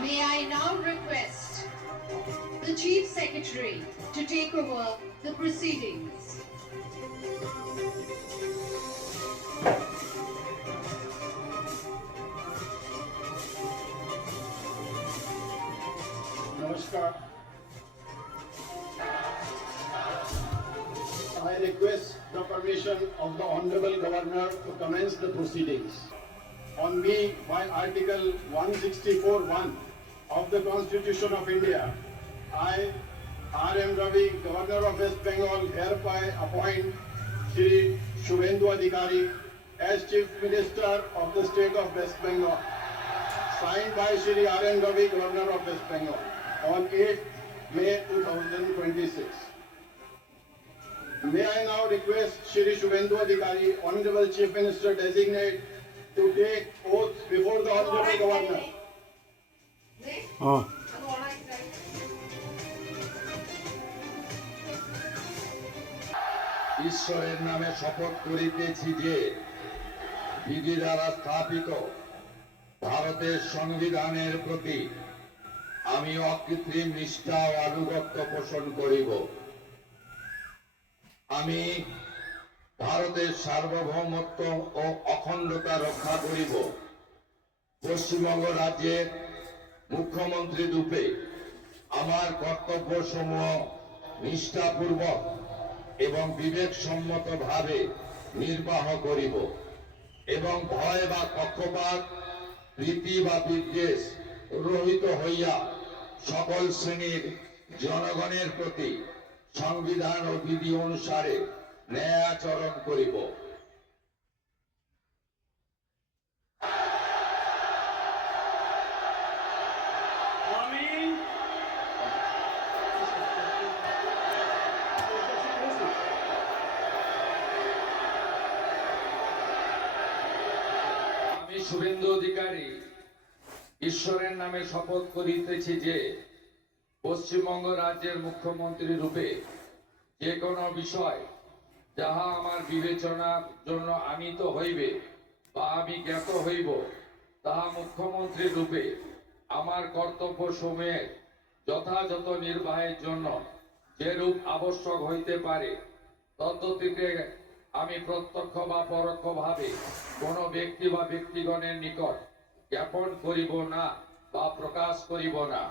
May I now request the Chief Secretary to take over the proceedings. Namaskar. I request the permission of the Honorable Governor to commence the proceedings. On me, by Article 164(1) of the Constitution of India, I, R.M. Ravi, Governor of West Bengal, hereby appoint Shri Shubhendu Adhikari as Chief Minister of the State of West Bengal. Signed by Shri R.M. Ravi, Governor of West Bengal, on 8th May 2026. May I now request Shri Shubhendu Adhikari, Honorable Chief Minister Designate, to take oath before the Honorable Governor. ঈশ্বরের নামে শপথ করিতেছি যে বিধি দ্বারা স্থাপিত ভারতের সংবিধানের প্রতি আমি অকৃত্রিম নিষ্ঠা ও আনুগত্য পোষণ করিব। আমি ভারতের সার্বভৌমত্ব ও অখণ্ডতা রক্ষা করিব। পশ্চিমবঙ্গ রাজ্যের মুখ্যমন্ত্রী রূপে আমার কর্তব্যসমূহ নিষ্ঠাপূর্বক এবং বিবেকসম্মতভাবে নির্বাহ করিব এবং ভয় বা পক্ষপাত, প্রীতি বা বিদ্বেষ রহিত হইয়া সকল শ্রেণীর জনগণের প্রতি সংবিধান ও বিধি অনুসারে ন্যায় আচরণ করিব। আমি শুভেন্দু অধিকারী ঈশ্বরের নামে শপথ করিতেছি যে পশ্চিমবঙ্গ রাজ্যের মুখ্যমন্ত্রী রূপে যে কোনো বিষয় যাহা আমার বিবেচনার জন্য আনীত হইবে বা আমি জ্ঞাত হইব, তাহা মুখ্যমন্ত্রী রূপে আমার কর্তব্য সমূহের যথাযথ নির্বাহের জন্য যেরূপ আবশ্যক হইতে পারে তদ্গতিকে আমি প্রত্যক্ষ বা পরোক্ষভাবে কোনো ব্যক্তি বা ব্যক্তিগণের নিকট জ্ঞাপন করিব না বা প্রকাশ করিব না।